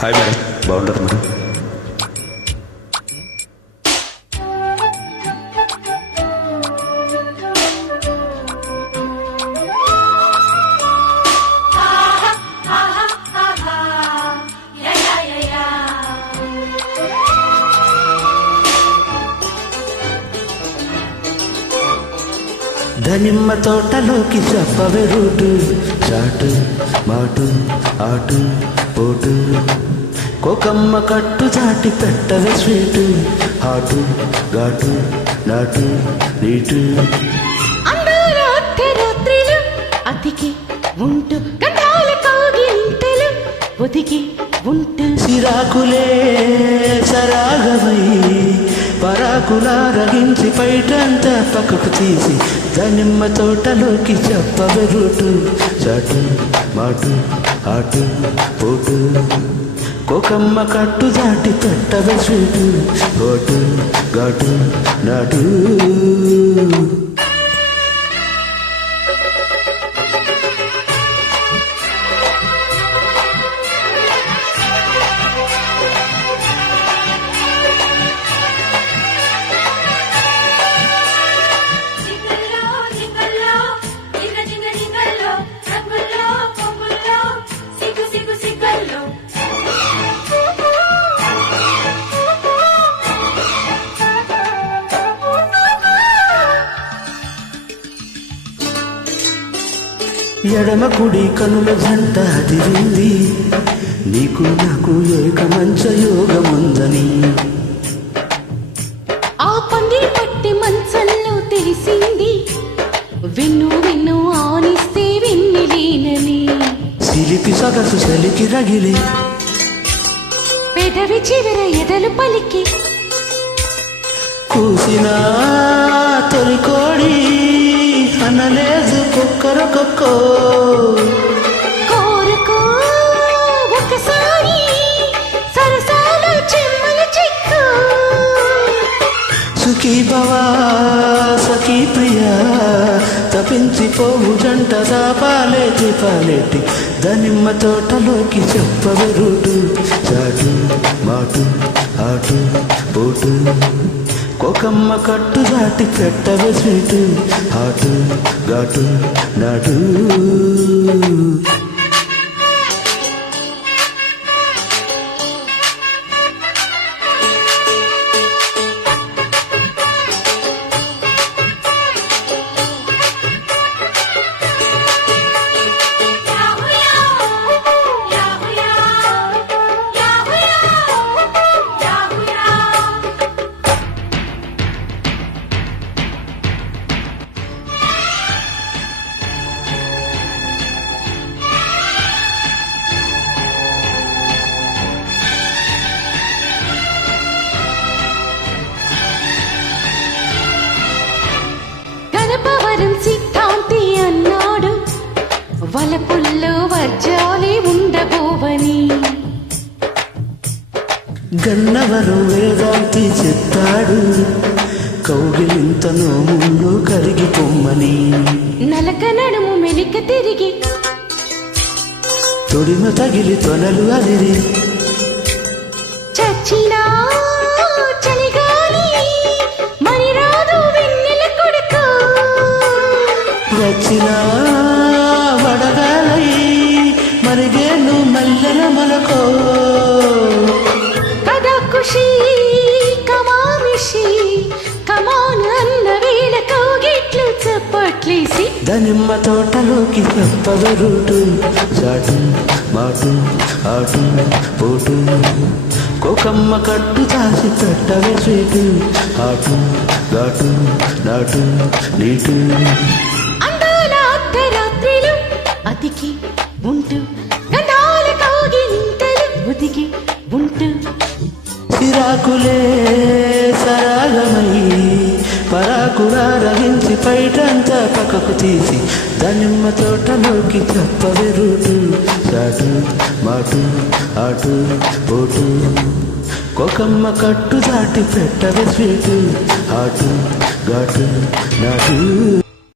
Hi madam, బాగుంటారు madam. ధనిమ్మ తోటలోకి చెప్పవే రూటు, చాటు మాటు ఆటు పోటు, కోకమ్మ కట్టు చాటి పెట్టవే స్వీటు, హాటు ఘాటు నాటు నీటు. అతికి ఉంటూ గంధాల కాగిలింతలు ఒదిగి ఉంటూ సిరాకులే సరాగమై పరాకులా రగించి పైటంతా పక్కకు తీసి దానిమ్మ తోటలోకి చెప్పవే రూటు, చాటు మాటు ఆటు పోటు, కోకమ్మ కట్టు దాటి పెట్టవే స్వీటు, హోటు ఘాటు నాటు. ఎడమ కుడి కనుల జంట అదిరింది, నీకు నాకు ఏక మంచ యోగముందని. ఆ పంది పట్టి మంచంలో తెలిసింది, వెన్ను వెన్ను ఆనిస్తే వెన్నెలేనని. సిలిపి సగసు సలికి రగిలి పెదవి చివర ఎదలు పలికి కూసిన తొలికోడి అనలేదు కుక్కరొక్కో. కోరుకో ఒకసారి సరసాలు చెమ్మలు చెక్కు. సుఖీ భవా సఖీ ప్రియా తపించిపోవు జంట పాలేటి పాలేటి దానిమ్మ తోటలోకి చెప్పవే రూటు, చాటు మాటు ఆటు పోటు, కోకమ్మ కట్టు దాటి పెట్టవే స్వీటు, హాటు ఘాటు నాటు. గణపవరం సిద్ధాంతి అన్నాడు, వలపుల్లో వర్జాలే ఉండబోవని. గన్నవరం వేదాంతి చెప్తాడు, కౌగిలింత నోముల్లో కరిగిపోమ్మని. నలక నడుము మెలిక తిరిగి తొడిమ తగిలి తొనలు అదిరి చచ్చినా చలిగాలి మరి రాదు వెన్నెల కొడుకు. వచ్చిన వడగాలై మరిగేను మల్లెల మొలకో. కదా ఖుషి కమామిషి కమాన్ అన్న వేళ కౌగిట్లు చప్పట్లేసి దానిమ్మ తోటలోకి చెప్పవే రూటు, చాటు మాటు ఆటు పోటు, కోకమ్మ కట్టు దాసి పెట్టవే స్వీటు, హాటు ఘాటు నాటు నీటు. అందాల అర్ధరాత్రిలు అతికి ఉంటూ గంధాల కౌగిలింతలు ఒదిగి ఉంటూ సిరాకులే సరాగమై పరాకులా రగించి పైటంతా పక్కకు తీసి దానిమ్మ తోటలోకి చెప్పవే రూటు, చాటు మాటు ఆటు పోటు, కోకమ్మ కట్టు దాటి పెట్టవే స్వీటు, హాటు ఘాటు నాటు.